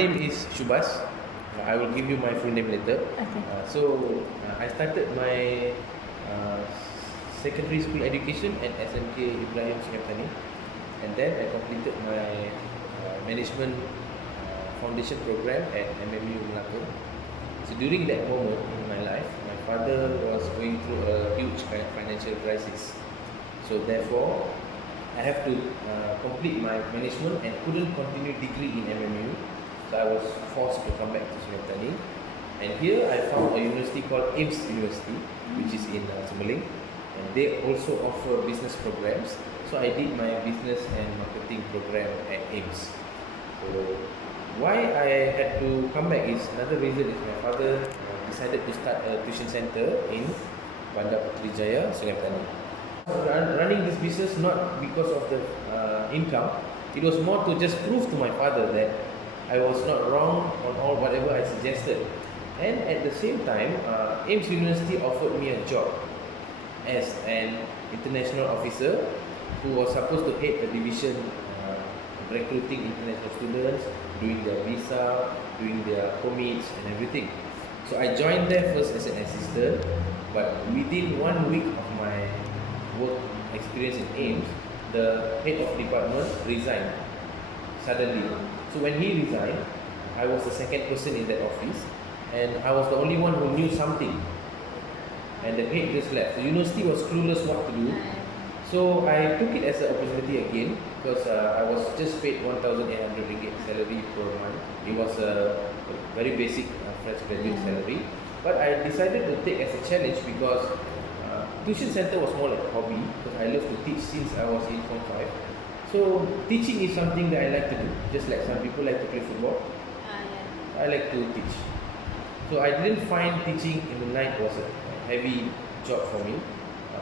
name is Shubhas. I will give you my full name later. Okay. I started my secondary school education at SMK Ibrahim Sungai, and then I completed my management foundation program at MMU Melaka. So during that moment in my life, my father was going through a huge financial crisis. So therefore, I have to complete my management and couldn't continue degree in MMU. So I was forced to come back to Sungai. And here I found a university called AIMS University, which is in Semeling. And they also offer business programs. So I did my business and marketing program at AIMS. So why I had to come back is another reason is my father decided to start a tuition center in Bandar Puteri Jaya, Sungai Petani. Running this business not because of the income, it was more to just prove to my father that I was not wrong on all whatever I suggested. And at the same time, AIMS University offered me a job as an international officer who was supposed to head a division recruiting international students, doing their visa, doing their commits and everything. So I joined there first as an assistant, but within 1 week of my work experience in AIMS, the head of department resigned suddenly. So when he resigned, I was the second person in that office, and I was the only one who knew something. And the head just left. The university was clueless what to do. So I took it as an opportunity again because I was just paid 1,800 ringgit salary per month. It was a very basic fresh graduate salary. But I decided to take as a challenge because tuition center was more like a hobby because I love to teach since I was in Form 5. So teaching is something that I like to do. Just like some people like to play football, I like to teach. So I didn't find teaching in the night was a heavy job for me.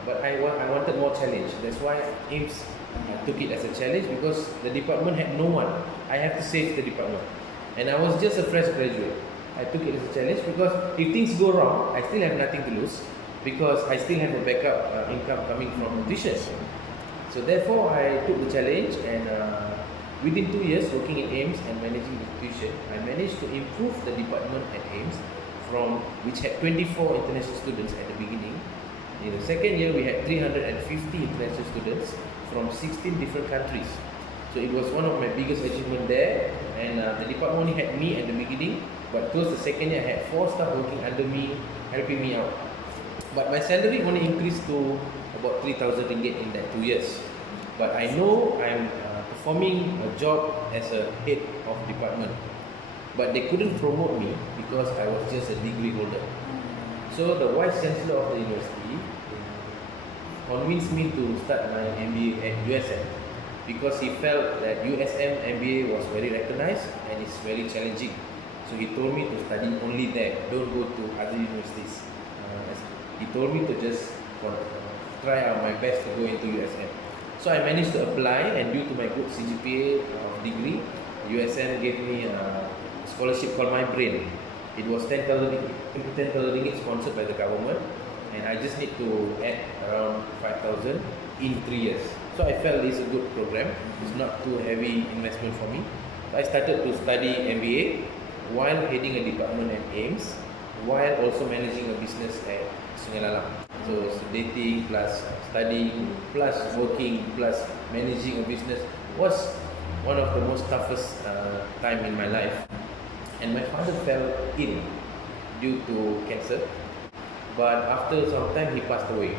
But I wanted more challenge. That's why AIMS took it as a challenge because the department had no one. I have to save the department. And I was just a fresh graduate. I took it as a challenge because if things go wrong, I still have nothing to lose because I still have a backup income coming from tuition. So therefore, I took the challenge and within 2 years working in AIMS and managing the tuition, I managed to improve the department at AIMS from which had 24 international students at the beginning. In the second year, we had 350 international students from 16 different countries. So it was one of my biggest achievements there. And the department only had me at the beginning, but towards the second year, I had 4 staff working under me, helping me out. But my salary only increased to about 3,000 ringgit in that 2 years. But I know I'm performing a job as a head of department. But they couldn't promote me because I was just a degree holder. So the Vice Chancellor of the university convinced me to start my MBA at USM because he felt that USM MBA was very recognized and it's very challenging. So he told me to study only there, don't go to other universities. He told me to just try out my best to go into USM. So I managed to apply, and due to my good CGPA of degree, USM gave me a scholarship called My Brain. It was 10,000 ringgit sponsored by the government, and I just need to add around 5,000 in 3 years. So I felt it's a good program. It's not too heavy investment for me. So I started to study MBA while heading a department at AIMS, while also managing a business at Sungai Lalang. So dating plus studying plus working plus managing a business was one of the most toughest time in my life. And my father fell ill due to cancer, but after some time he passed away.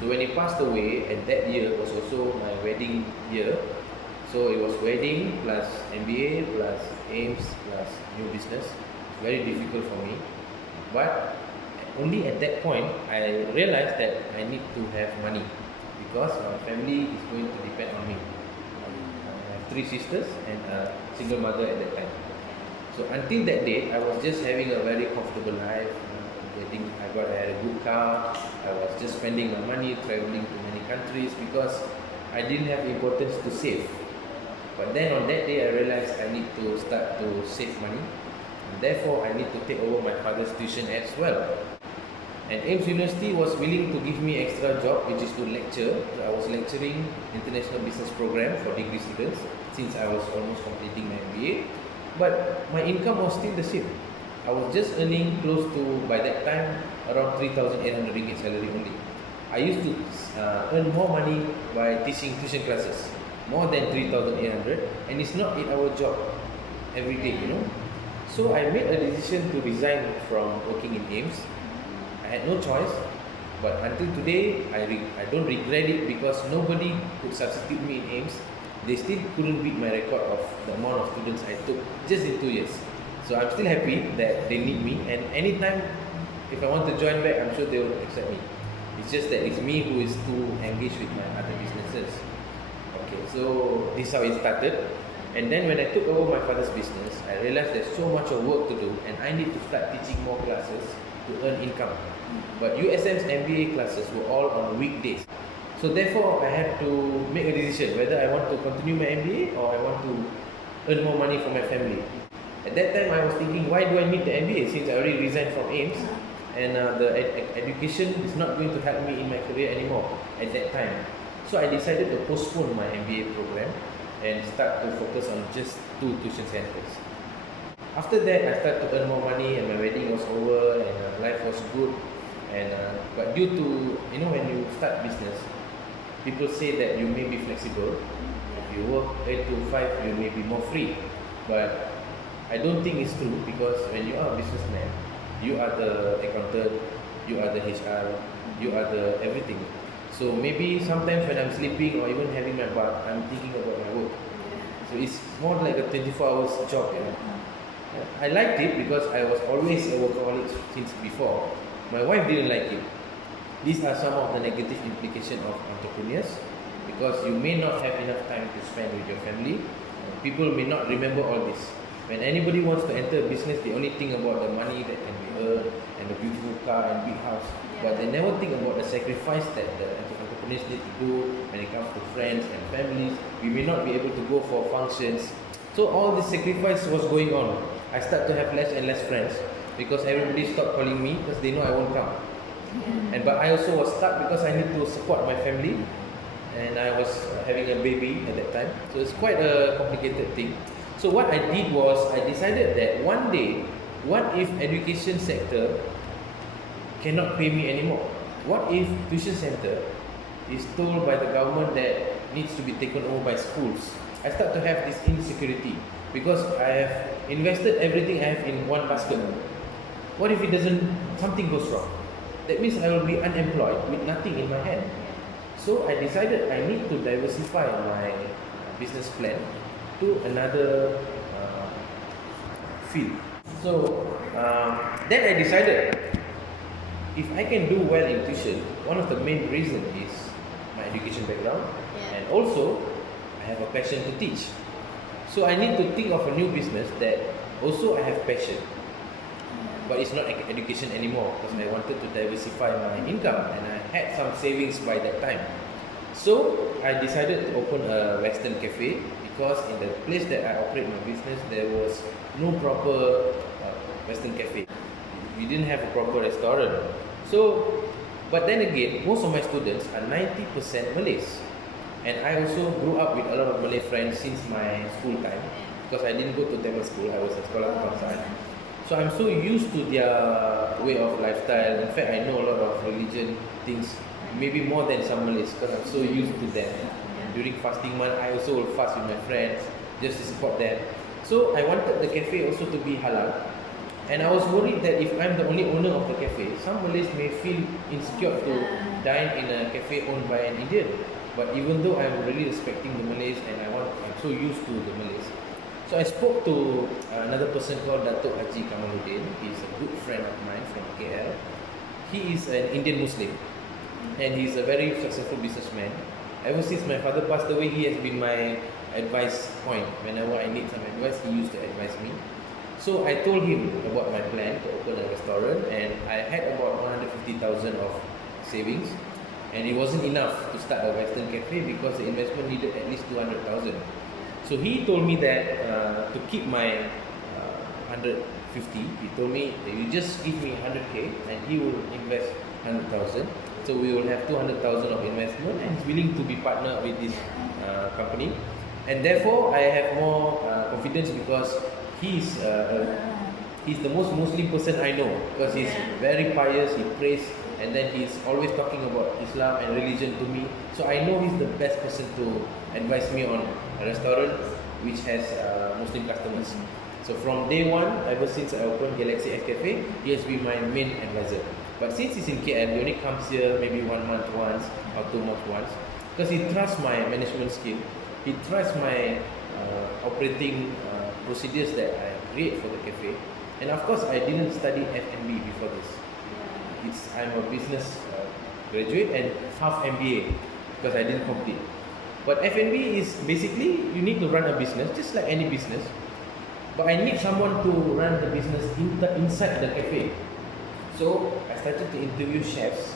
So when he passed away, and that year was also my wedding year, so it was wedding plus MBA plus AIMS plus new business. It's very difficult for me, but only at that point I realized that I need to have money because my family is going to depend on me. I have 3 sisters and a single mother at that time. So until that day, I was just having a very comfortable life. I had a good car. I was just spending my money, traveling to many countries because I didn't have importance to save. But then on that day, I realized I need to start to save money. And therefore, I need to take over my father's tuition as well. And AIMS University was willing to give me extra job, which is to lecture. So I was lecturing international business program for degree students since I was almost completing my MBA. but my income was still the same. I was just earning close to, by that time, around 3,800 ringgit salary only. I used to earn more money by teaching tuition classes, more than 3,800, and it's not 8-hour job every day, you know. So I made a decision to resign from working in AIMS. I had no choice, but until today, I don't regret it because nobody could substitute me in AIMS. They still couldn't beat my record of the amount of students I took just in 2 years. So I'm still happy that they need me, and anytime if I want to join back, I'm sure they will accept me. It's just that it's me who is too engaged with my other businesses. Okay, so this is how it started. And then when I took over my father's business, I realized there's so much of work to do, and I need to start teaching more classes to earn income. But USM's MBA classes were all on weekdays. So therefore, I had to make a decision whether I want to continue my MBA or I want to earn more money for my family. At that time, I was thinking, why do I need the MBA since I already resigned from AIMS, and the education is not going to help me in my career anymore at that time. So I decided to postpone my MBA program and start to focus on just 2 tuition centers. After that, I started to earn more money, and my wedding was over, and life was good. And but due to, you know, when you start business, people say that you may be flexible. If you work 8 to 5, you may be more free. But I don't think it's true, because when you are a businessman, you are the accountant, you are the HR, you are the everything. So maybe sometimes when I'm sleeping or even having my bath, I'm thinking about my work. So it's more like a 24 hours job, you know. I liked it because I was always a workaholic since before. My wife didn't like it. These are some of the negative implications of entrepreneurs, because you may not have enough time to spend with your family. People may not remember all this. When anybody wants to enter a business, they only think about the money that can be earned and the beautiful car and big house. But they never think about the sacrifice that the entrepreneurs need to do when it comes to friends and families. We may not be able to go for functions. So all this sacrifice was going on. I start to have less and less friends because everybody stopped calling me because they know I won't come. But I also was stuck because I need to support my family, and I was having a baby at that time. So it's quite a complicated thing. So what I did was, I decided that one day, what if education sector cannot pay me anymore? What if tuition center is told by the government that needs to be taken over by schools? I start to have this insecurity because I have invested everything I have in one basket. What if something goes wrong? That means I will be unemployed with nothing in my hand. So I decided I need to diversify my business plan to another field. So then I decided, if I can do well in tuition, one of the main reasons is my education background, and also I have a passion to teach. So I need to think of a new business that also I have passion, but it's not education anymore, because I wanted to diversify my income, and I had some savings by that time. So I decided to open a Western cafe, because in the place that I operate my business, there was no proper Western cafe. We didn't have a proper restaurant. So, but then again, most of my students are 90% Malays. And I also grew up with a lot of Malay friends since my school time, because I didn't go to Tamil school, I was at Sekolah Kebangsaan. So I'm so used to their way of lifestyle. In fact, I know a lot of religion things, maybe more than some Malays, because I'm so used to them. During fasting month, I also will fast with my friends just to support them. So I wanted the cafe also to be halal. And I was worried that if I'm the only owner of the cafe, some Malays may feel insecure to dine in a cafe owned by an Indian. But even though I'm really respecting the Malays, and I'm so used to the Malays. So I spoke to another person called Datuk Haji Kamaluddin. He's a good friend of mine from KL. He is an Indian Muslim, and he's a very successful businessman. Ever since my father passed away, he has been my advice point. Whenever I need some advice, he used to advise me. So I told him about my plan to open a restaurant, and I had about 150,000 of savings, and it wasn't enough to start a Western cafe because the investment needed at least 200,000. So he told me that to keep my 150, he told me that you just give me 100k and he will invest 100,000. So we will have 200,000 of investment, and he's willing to be partner with this company. And therefore, I have more confidence because he's the most Muslim person I know, because he's very pious, he prays, and then he's always talking about Islam and religion to me. So I know he's the best person to advise me on a restaurant which has Muslim customers. So from day one, ever since I opened Galaxy X Cafe, he has been my main advisor. But since he's in KL, he only comes here maybe 1 month once or 2 months once, because he trusts my management skill, he trusts my operating procedures that I create for the cafe. And of course, I didn't study F&B before this. I'm a business graduate and half MBA, because I didn't complete. But F&B is basically, you need to run a business just like any business, but I need someone to run the business inside the cafe. So I started to interview chefs,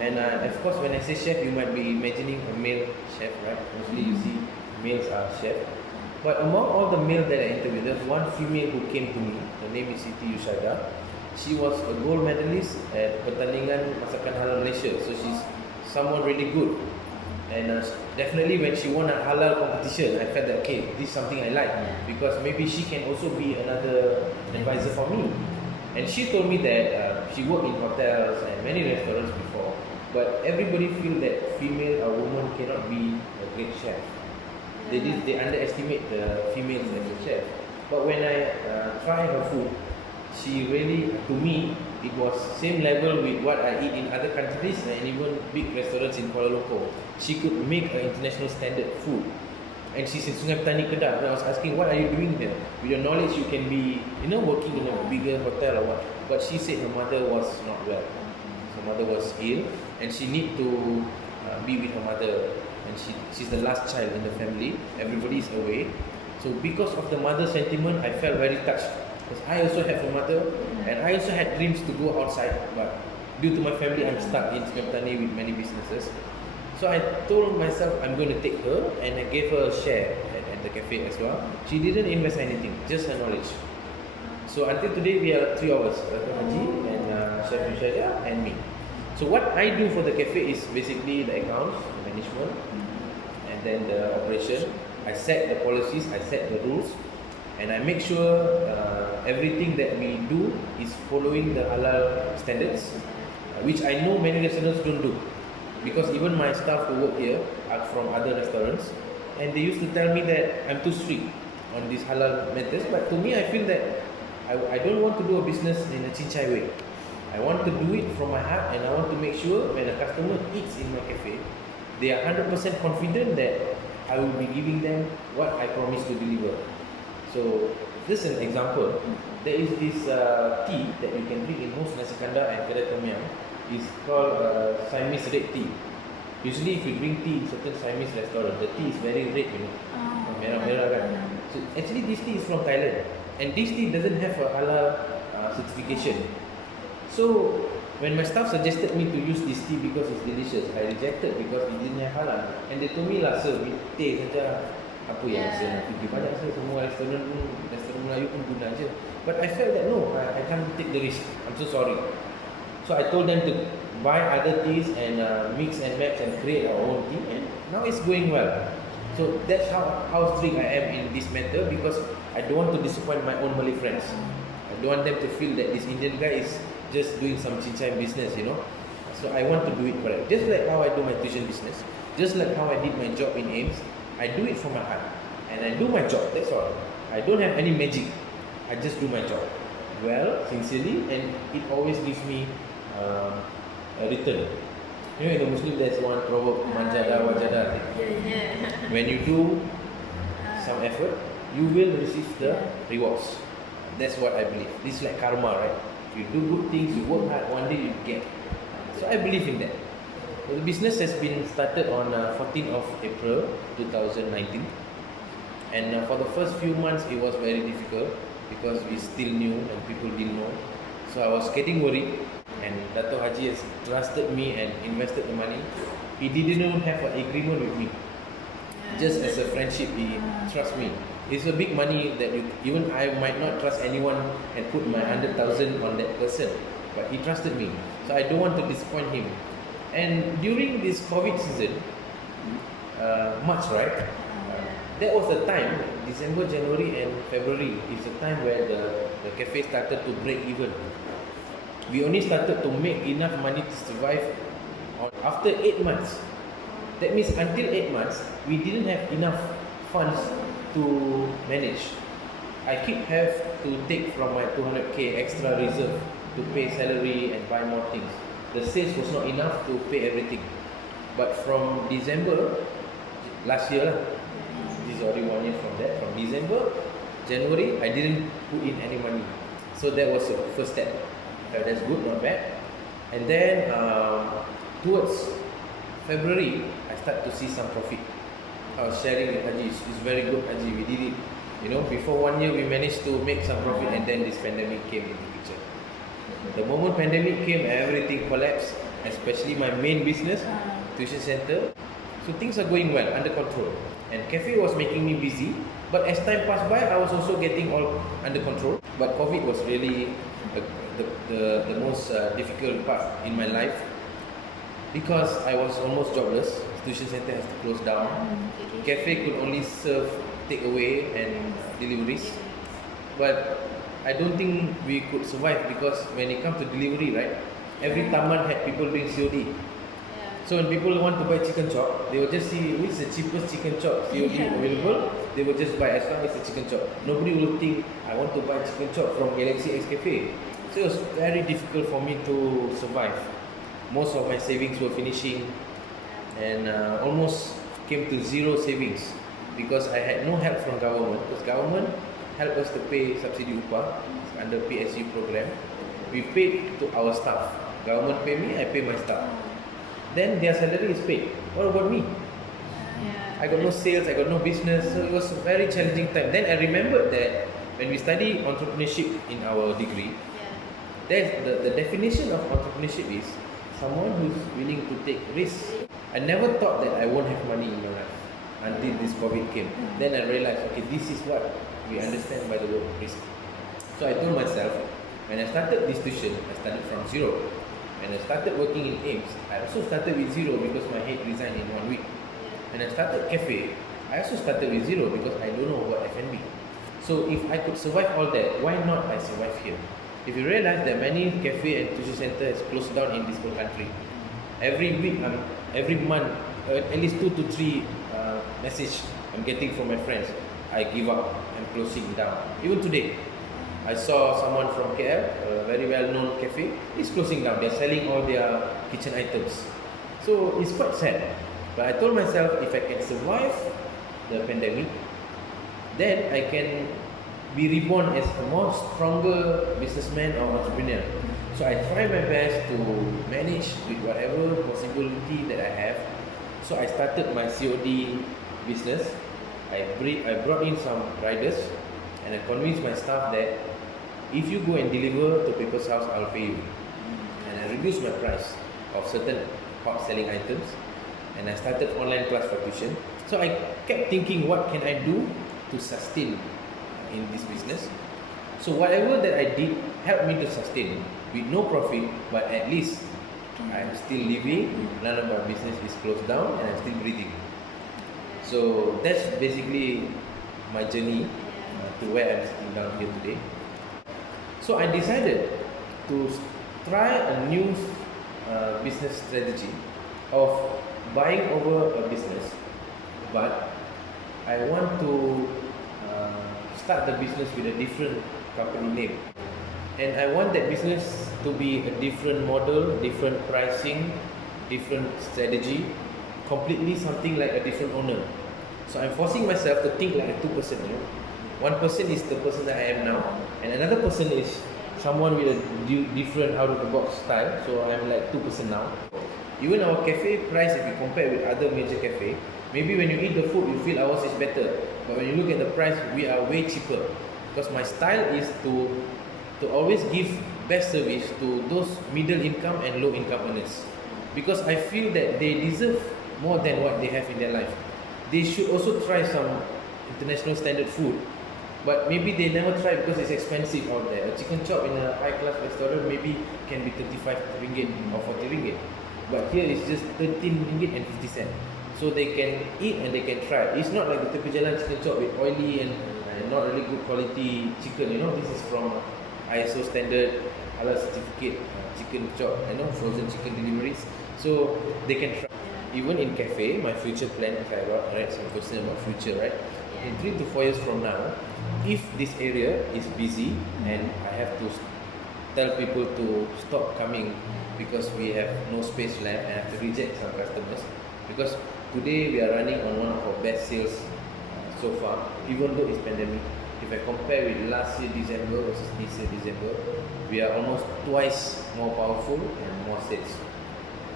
and of course when I say chef, you might be imagining a male chef, right? Mostly you see males are chef. But among all the male that I interviewed, there's one female who came to me. Her name is Siti Yushada. She was a gold medalist at Pertandingan Masakan Halal Malaysia. So she's someone really good. And definitely when she won a halal competition, I felt that, okay, this is something I like. Because maybe she can also be another advisor for me. And she told me that she worked in hotels and many restaurants before. But everybody feel that female or woman cannot be a great chef. They underestimate the females as a chef. But when I try her food, she really, to me, it was same level with what I eat in other countries and even big restaurants in Kuala Lumpur. She could make an international standard food. And she's in Sungai Petani Kedah. And I was asking, what are you doing here? With your knowledge, you can be, working in a bigger hotel or what. But she said her mother was not well. Her mother was ill, and she need to be with her mother. And she's the last child in the family. Everybody is away. So because of the mother sentiment, I felt very touched. Because I also have a mother, and I also had dreams to go outside. But due to my family, I'm stuck in Sungai Petani with many businesses. So I told myself I'm going to take her, and I gave her a share at the cafe as well. She didn't invest anything, just her knowledge. So until today, we are 3 hours, Dr. Haji and Chef Yushaya and me. So what I do for the cafe is basically the accounts, management, and then the operation. I set the policies, I set the rules, and I make sure everything that we do is following the halal standards, which I know many restaurants don't do. Because even my staff who work here are from other restaurants, and they used to tell me that I'm too strict on these halal matters. But to me, I feel that I don't want to do a business in a chincai way. I want to do it from my heart, and I want to make sure when a customer eats in my cafe, they are 100% confident that I will be giving them what I promised to deliver. So this is an example. There is this tea that you can drink in most nasi kandar and kedai tom yum. It's called Siamese red tea. Usually if you drink tea in certain Siamese restaurant, the tea is very red, merah-merah kan. So actually this tea is from Thailand, and this tea doesn't have a halal certification. So when my staff suggested me to use this tea because it's delicious, I rejected because it didn't have halal. And they told me lah, sir, teh saja. Apa yang saya nak pergi banyak, sir, semua restoran Melayu pun guna je. But I felt that no, I can't take the risk. I'm so sorry. So I told them to buy other teas and mix and match and create our own tea, and now it's going well. So that's how strict I am in this matter, because I don't want to disappoint my own Malay friends. I don't want them to feel that this Indian guy is just doing some chincai business, So I want to do it correct. Just like how I do my tuition business, just like how I did my job in AIMS, I do it from my heart. And I do my job, that's all. I don't have any magic. I just do my job well, sincerely, and it always gives me a return. In the Muslim there's one proverb, manjada wajada. When you do some effort, you will receive the rewards. That's what I believe. This is like karma, right? You do good things, you work hard, one day you get. So I believe in that. So the business has been started on 14th of April 2019. And for the first few months, it was very difficult because we still new and people didn't know. So I was getting worried, and Dato' Haji has trusted me and invested the money. He didn't have an agreement with me. Just as a friendship, he trusts me. It's a big money that even I might not trust anyone and put my 100,000 on that person, but he trusted me, so I don't want to disappoint him. And during this COVID season, March, right? That was the time December, January and February is the time where the cafe started to break even. We only started to make enough money to survive after 8 months. That means until 8 months, we didn't have enough funds to manage. I have to take from my 200k extra reserve to pay salary and buy more things. The sales was not enough to pay everything. But from December, last year, this is already 1 year from that, from December, January, I didn't put in any money. So that was the first step. That's good, not bad. And then towards February, I start to see some profit. I was sharing with Haji, it's very good Haji, we did it. You know, before 1 year we managed to make some profit and then this pandemic came into picture. The moment pandemic came, everything collapsed, especially my main business, tuition center. So things are going well, under control. And cafe was making me busy, but as time passed by, I was also getting all under control. But COVID was really the most difficult part in my life because I was almost jobless. Tuition center has to close down. Cafe could only serve takeaway and deliveries, but I don't think we could survive because when it comes to delivery, right, every taman had people doing COD. So when people want to buy chicken chop, they will just see which is the cheapest chicken chop COD available. They will just buy as long as the chicken chop. Nobody will think I want to buy chicken chop from Galaxy X Cafe. So it was very difficult for me to survive. Most of my savings were finishing, and almost came to zero savings because I had no help from government. Because government helped us to pay subsidy upah under PSU program. We paid to our staff. Government pay me, I pay my staff. Then their salary is paid. What about me? I got no sales, I got no business, so it was a very challenging time. Then I remembered that when we study entrepreneurship in our degree, the definition of entrepreneurship is someone who's willing to take risks. I never thought that I won't have money in my life until this COVID came. Then I realized, okay, this is what we understand by the word risk. So I told myself, when I started this tuition, I started from zero. When I started working in AIMS, I also started with zero because my head resigned in 1 week. When I started cafe, I also started with zero because I don't know about F&B. So if I could survive all that, why not I survive here? If you realize that many cafe and tuition center has closed down in this whole country, every week, every month, at least 2 to 3 message I'm getting from my friends, I give up, I'm closing down. Even today, I saw someone from KL, a very well-known cafe, is closing down. They're selling all their kitchen items. So it's quite sad. But I told myself, if I can survive the pandemic, then I can be reborn as a more stronger businessman or entrepreneur. So I try my best to manage with whatever possibility that I have. So I started my COD business. I brought in some riders and I convinced my staff that if you go and deliver to people's house, I'll pay you. And I reduced my price of certain hot selling items and I started online class for tuition. So I kept thinking, what can I do to sustain in this business? So whatever that I did helped me to sustain with no profit, but at least I'm still living, none of my business is closed down and I'm still breathing. So that's basically my journey to where I'm sitting down here today. So I decided to try a new business strategy of buying over a business, but I want to start the business with a different company name. And I want that business to be a different model, different pricing, different strategy, completely something like a different owner. So I'm forcing myself to think like a two person, you know. One person is the person that I am now, and another person is someone with a different out-of-the-box style. So I'm like 2% now. Even our cafe price, if you compare with other major cafe, maybe when you eat the food, you feel ours is better. But when you look at the price, we are way cheaper. Because my style is to always give best service to those middle income and low income earners. Because I feel that they deserve more than what they have in their life. They should also try some international standard food, but maybe they never try because it's expensive out there. A chicken chop in a high class restaurant maybe can be 35 ringgit or 40 ringgit, but here it's just 13 ringgit and 50 cents. so they can eat and they can try. It's not like the tepi jalan chicken chop with oily and not really good quality chicken. You know, this is from ISO standard halal certificate chicken chop. You know, frozen chicken deliveries, so they can try. Even in cafe, my future plan, if I write some question about future, right? In 3 to 4 years from now, if this area is busy and I have to tell people to stop coming because we have no space left and I have to reject some customers, because today we are running on one of our best sales so far, even though it's pandemic. If I compare with last year December versus this year December, we are almost twice more powerful and more sales.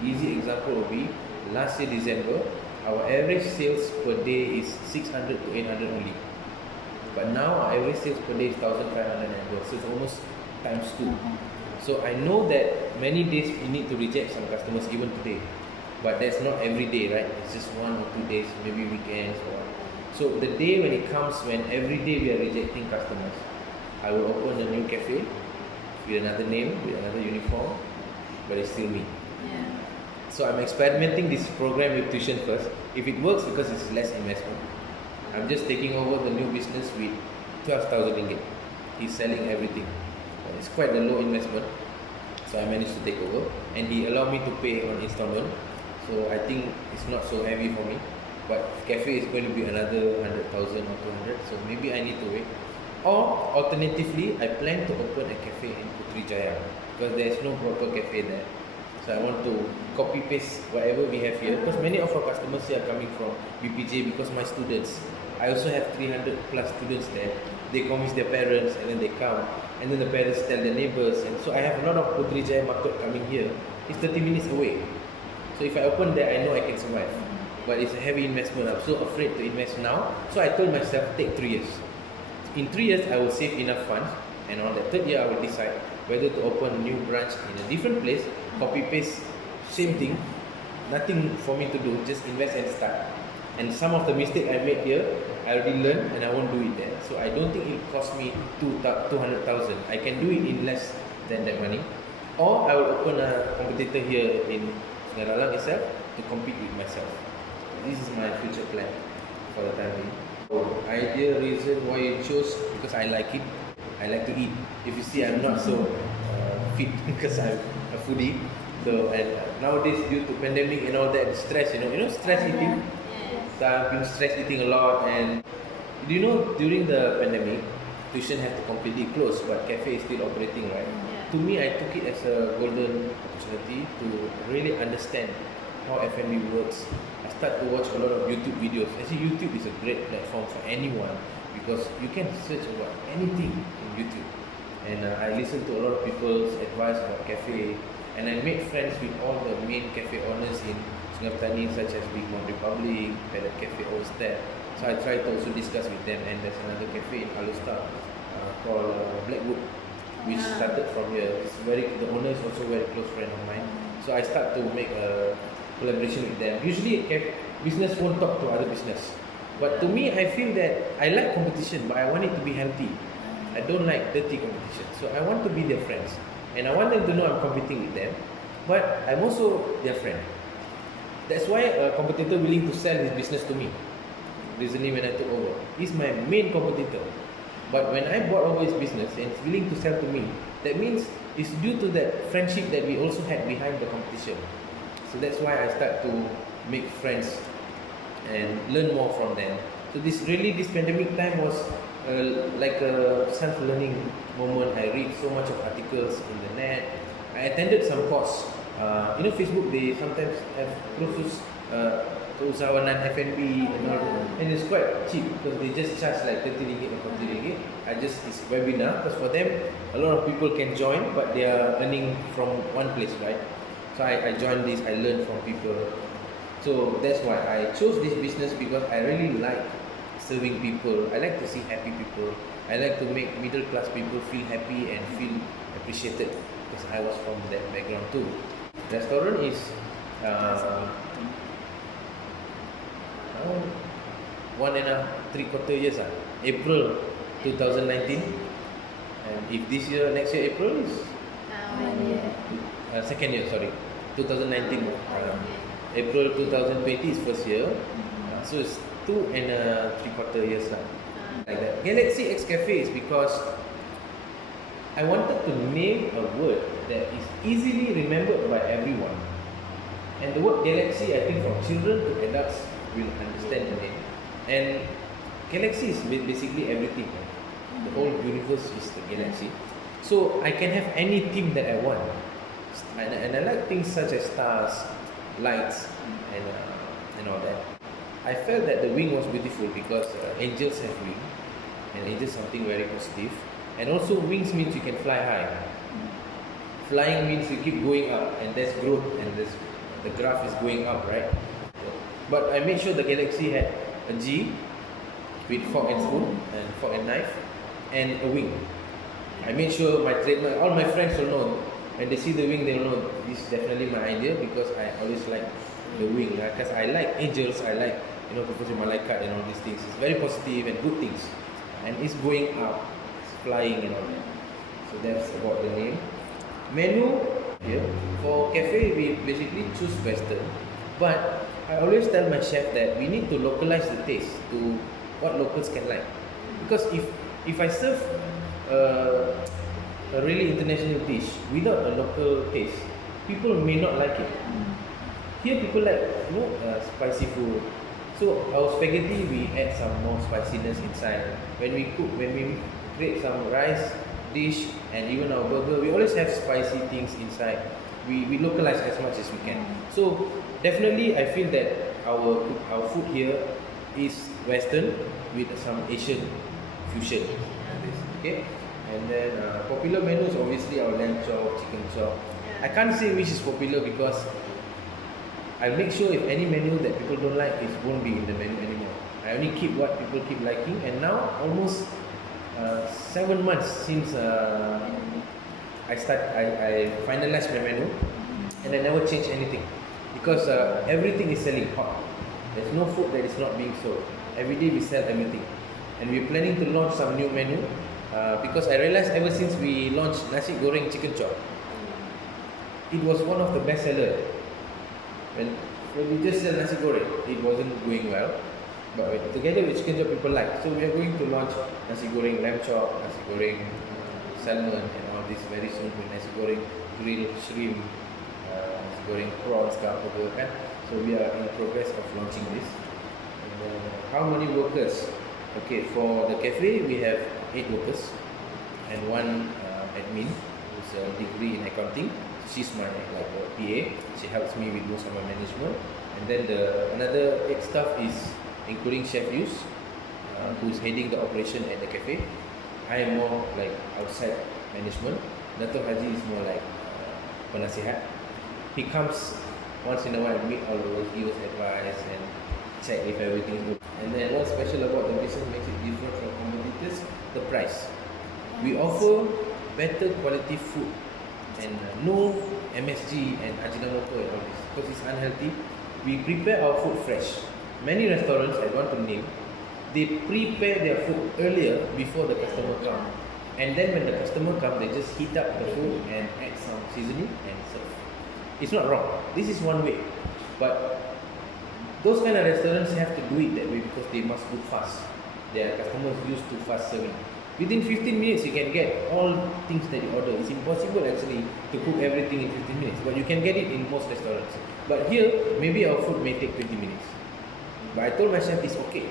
Easy example would be last year December, our average sales per day is 600 to 800 only. But now our average sales per day is 1,500 and above. So it's almost times 2. So I know that many days we need to reject some customers even today. But that's not every day, right? It's just 1 or 2 days, maybe weekends or so the day when it comes when every day we are rejecting customers, I will open a new cafe with another name, with another uniform, but it's still me. Yeah. So I'm experimenting this program with tuition first. If it works, because it's less investment, I'm just taking over the new business with 12,000 ringgit. He's selling everything. It's quite a low investment, so I managed to take over, and he allowed me to pay on installment. So I think it's not so heavy for me. But cafe is going to be another 100,000 or 200, so maybe I need to wait. Or alternatively, I plan to open a cafe in Putrajaya because there is no proper cafe there. So I want to copy paste whatever we have here, because many of our customers here are coming from BPJ because my students. I also have 300 plus students there. They convince their parents and then they come, and then the parents tell their neighbors, and so I have a lot of Putrajaya market coming here. It's 30 minutes away. So if I open there, I know I can survive. But it's a heavy investment. I'm so afraid to invest now. So I told myself, take 3 years. In 3 years, I will save enough funds, and on the 3rd year, I will decide whether to open a new branch in a different place, copy paste, same thing, nothing for me to do, just invest and start. And some of the mistake I made here, I already learned, and I won't do it there. So I don't think it cost me 200,000. I can do it in less than that money. Or I will open a competitor here in Sungai Lalang itself to compete with myself. This is my future plan for the time being. Ideal reason why you chose, because I like it. I like to eat. If you see, I'm not so fit because I'm a foodie. So and nowadays, due to pandemic and all that stress, stress eating. So I've been stress eating a lot. And do you know, during the pandemic, tuition had to completely close, but cafe is still operating, right? To me, I took it as a golden opportunity to really understand how F&B works. I start to watch a lot of YouTube videos. Actually, YouTube is a great platform for anyone because you can search about anything in YouTube. And I listen to a lot of people's advice about cafe, and I made friends with all the main cafe owners in Sungai Petani, such as Big Mount Republic, Pellet Cafe, Oyster. So I try to also discuss with them. And there's another cafe in Alustar called Blackwood, which started from here. The owner is also a very close friend of mine. So I start to make a collaboration with them. Usually business won't talk to other business, but to me, I feel that I like competition, but I want it to be healthy. I don't like dirty competition, so I want to be their friends, and I want them to know I'm competing with them, but I'm also their friend. That's why a competitor willing to sell his business to me recently when I took over. He's my main competitor, but when I bought over his business and he's willing to sell to me, that means it's due to that friendship that we also had behind the competition. So that's why I start to make friends and learn more from them. So this pandemic time was like a self-learning moment. I read so much of articles in the net. I attended some course. Facebook, they sometimes have courses, A201 F&B and all, and it's quite cheap because they just charge like 30 ringgit or 40 ringgit. It's webinar because for them, a lot of people can join, but they are earning from one place, right? So I joined this, I learned from people. So that's why I chose this business, because I really like serving people. I like to see happy people. I like to make middle class people feel happy and feel appreciated, because I was from that background too. Restaurant is 1.75 years, April 2019. And if this year, next year April is 2nd year, sorry, 2019. April 2020 is first year. So it's 2.75 years lah. Like that. Galaxy X Cafe is because I wanted to name a word that is easily remembered by everyone. And the word galaxy, I think from children to adults will understand the name. And galaxy is basically everything. The whole universe is the galaxy. So I can have any theme that I want. And I like things such as stars, lights, and all that. I felt that the wing was beautiful because angels have wings. And angels something very positive. And also wings means you can fly high. Flying means you keep going up, and there's growth, and the graph is going up, right? But I made sure the galaxy had a G with fork and spoon and fork and knife and a wing. I made sure my trademark, all my friends will know. When they see the wing, they will know this is definitely my idea because I always like the wing. Because I like angels, I like people say malaikat and all these things. It's very positive and good things, and it's going up, it's flying and all that. So that's about the name. Menu here for cafe, we basically choose Western, but I always tell my chef that we need to localize the taste to what locals can like. Because if I serve a really international dish without a local taste, people may not like it. Here people like spicy food. So our spaghetti, we add some more spiciness inside. When we create some rice dish and even our burger, we always have spicy things inside. We localize as much as we can. So definitely I feel that our food here is Western with some Asian fusion. Okay, and then popular menus, obviously our lamb chop, chicken chop. I can't say which is popular because I make sure if any menu that people don't like, it won't be in the menu anymore. I only keep what people keep liking, and now almost 7 months since I finalized my menu, and I never change anything because everything is selling hot. There's no food that is not being sold. Every day we sell everything, and we're planning to launch some new menu because I realized ever since we launched nasi goreng chicken chop, it was one of the best sellers. When we just sell nasi goreng, it wasn't going well. But together with chicken chop, people like. So we are going to launch nasi goreng lamb chop, nasi goreng salmon, and all this very soon. With nasi goreng grilled shrimp, nasi goreng prawns, kan. So we are in the progress of launching this. And how many workers? Okay, for the cafe we have 8 workers and 1 admin who's a degree in accounting. She's my PA. She helps me with most of my management. And then another 8 staff is including Chef Yus, who's heading the operation at the cafe. I am more like outside management. Dato' Haji is more like penasihat. He comes once in a while, meet all of us, give us advice and check if everything is good. And then what's special about the business makes it different from competitors, the price. We offer better quality food and no MSG and Ajinomoto and all this because it's unhealthy. We prepare our food fresh. Many restaurants, I want to name, they prepare their food earlier before the customer comes. And then when the customer comes, they just heat up the food and add some seasoning and serve. It's not wrong. This is one way. But those kind of restaurants have to do it that way because they must do fast. Their customers used to fast serving. Within 15 minutes, you can get all things that you order. It's impossible actually to cook everything in 15 minutes, but you can get it in most restaurants. But here, maybe our food may take 20 minutes. But I told my chef it's okay.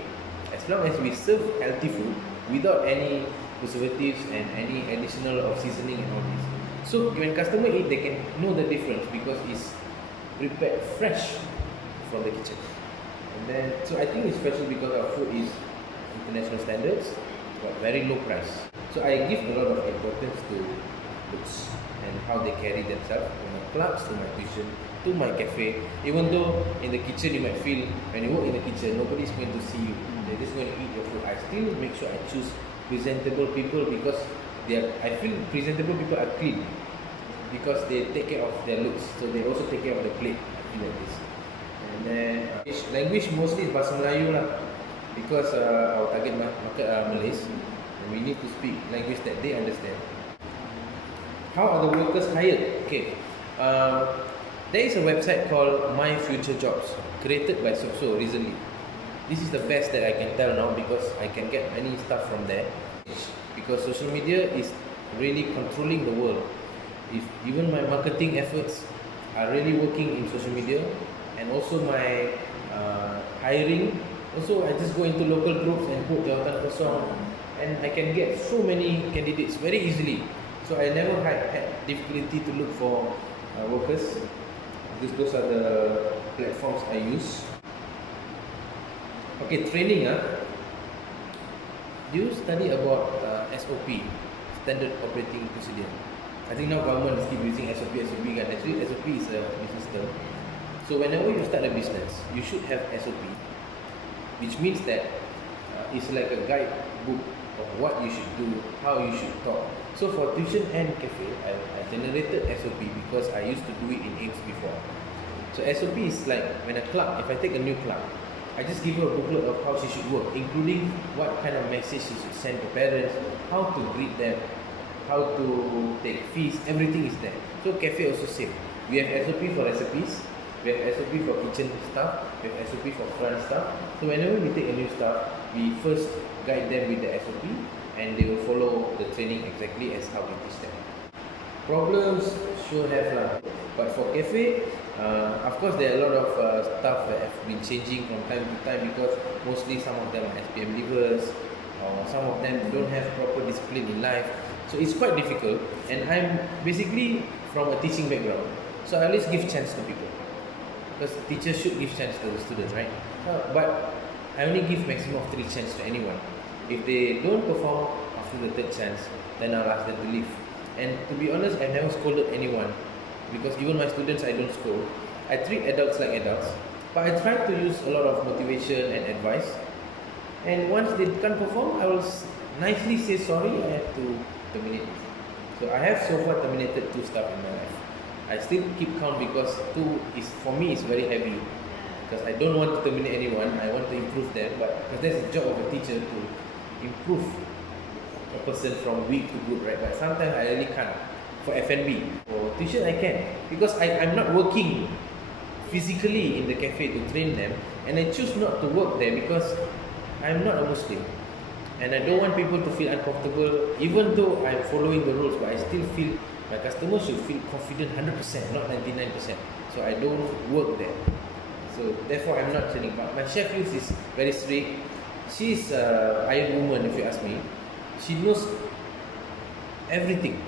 As long as we serve healthy food without any preservatives and any additional of seasoning and all this. So when customer eat, they can know the difference because it's prepared fresh from the kitchen. And then, so I think it's special because our food is international standards, but very low price. So I give a lot of importance to looks and how they carry themselves, to my clubs, to my vision, to my cafe. Even though in the kitchen you might feel, when you work in the kitchen, nobody's going to see you. They're just going to eat your food. I still make sure I choose presentable people because I feel presentable people are clean because they take care of their looks. So they also take care of the plate. I feel like this. And then language mostly is Bahasa Melayu lah, because our target market are Malays, and we need to speak language that they understand. How are the workers hired? Okay, There is a website called My Future Jobs, created by Sopso recently. This is the best that I can tell now because I can get any stuff from there. Because social media is really controlling the world. If even my marketing efforts are really working in social media, and also my hiring, also I just go into local groups and put jawatan kosong, and I can get so many candidates very easily. So I never had difficulty to look for workers. Those are the platforms I use. Okay, training. Do you study about SOP, Standard Operating Procedure? I think now government is keep using SOP kan. Actually, SOP is a business term. So whenever you start a business, you should have SOP, which means that it's like a guide book of what you should do, how you should talk. So for tuition and cafe, I generated SOP because I used to do it in AIMS before. So SOP is like when a clerk, if I take a new clerk, I just give her a booklet of how she should work, including what kind of message she should send to parents, how to greet them, how to take fees, everything is there. So cafe also same. We have SOP for recipes, we have SOP for kitchen staff, we have SOP for front staff. So whenever we take a new staff, we first guide them with the SOP and they will follow the training exactly as how we teach them. Problems sure have lah, but for cafe, of course there are a lot of stuff that have been changing from time to time because mostly some of them are SPM leavers or some of them don't have proper discipline in life. So it's quite difficult, and I'm basically from a teaching background, so I always give chance to people because teachers should give chance to the students, right? But I only give maximum of 3 chances to anyone. If they don't perform after the 3rd chance, then I'll ask them to leave. And to be honest, I never scolded anyone because even my students I don't scold. I treat adults like adults, but I try to use a lot of motivation and advice. And once they can't perform, I will nicely say sorry, I have to terminate. So I have so far terminated 2 staff in my life. I still keep count because 2 is for me is very heavy. Because I don't want to terminate anyone, I want to improve them. But because that's the job of a teacher to improve a person from weak to good, right? But sometimes I really can't. For F&B, for tuition I can because I'm not working physically in the cafe to train them, and I choose not to work there because I'm not a Muslim. And I don't want people to feel uncomfortable, even though I'm following the rules, but I still feel my customers should feel confident 100%, not 99%. So I don't work there. So therefore I'm not training. But my chef is very strict. She's an Iron Woman, if you ask me. She knows everything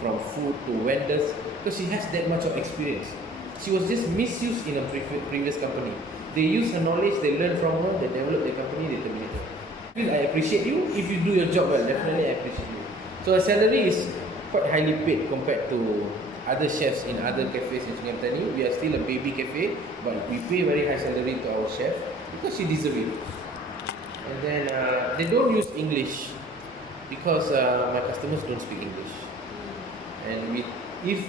from food to vendors because she has that much of experience. She was just misused in a previous company. They use her knowledge, they learn from her, they develop their company, they terminate her. I appreciate you if you do your job well. Definitely I appreciate you. So her salary is quite highly paid compared to other chefs in other cafes in Sungai Petani. We are still a baby cafe, but we pay very high salary to our chef because she deserves it. And then they don't use English because my customers don't speak English. And if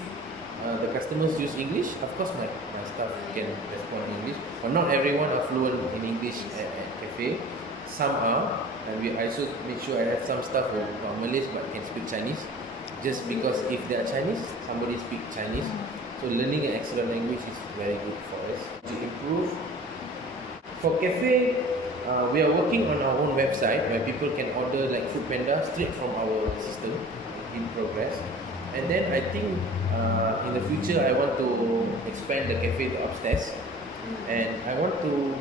the customers use English, of course my staff can respond in English. But not everyone are fluent in English at cafe. Some are, and I also make sure I have some staff who are Malays but can speak Chinese. Just because if they are Chinese, somebody speak Chinese. So learning an extra language is very good for us to improve. For cafe, we are working on our own website where people can order like Food Panda straight from our system in progress. And then I think in the future I want to expand the cafe to upstairs, and I want to,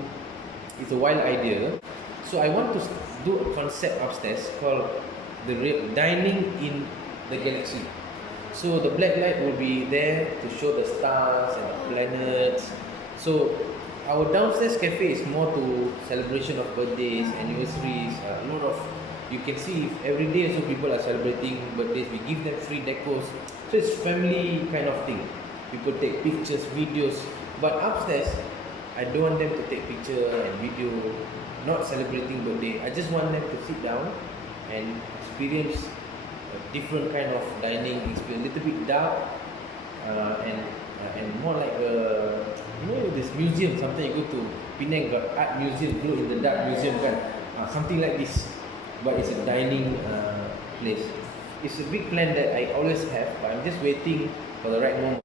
it's a wild idea, so I want to do a concept upstairs called the dining in the galaxy. So the black light will be there to show the stars and the planets. So our downstairs cafe is more to celebration of birthdays, anniversaries, a lot of, you can see every day so people are celebrating birthdays, we give them free decos. So it's family kind of thing. People take pictures, videos. But upstairs, I don't want them to take picture and video, not celebrating birthday. I just want them to sit down and experience a different kind of dining experience, a little bit dark and more like a, you know, this museum. Sometimes you go to Penang, got art museum, glow in the dark museum kan, something like this. But it's a dining place. It's a big plan that I always have, but I'm just waiting for the right moment.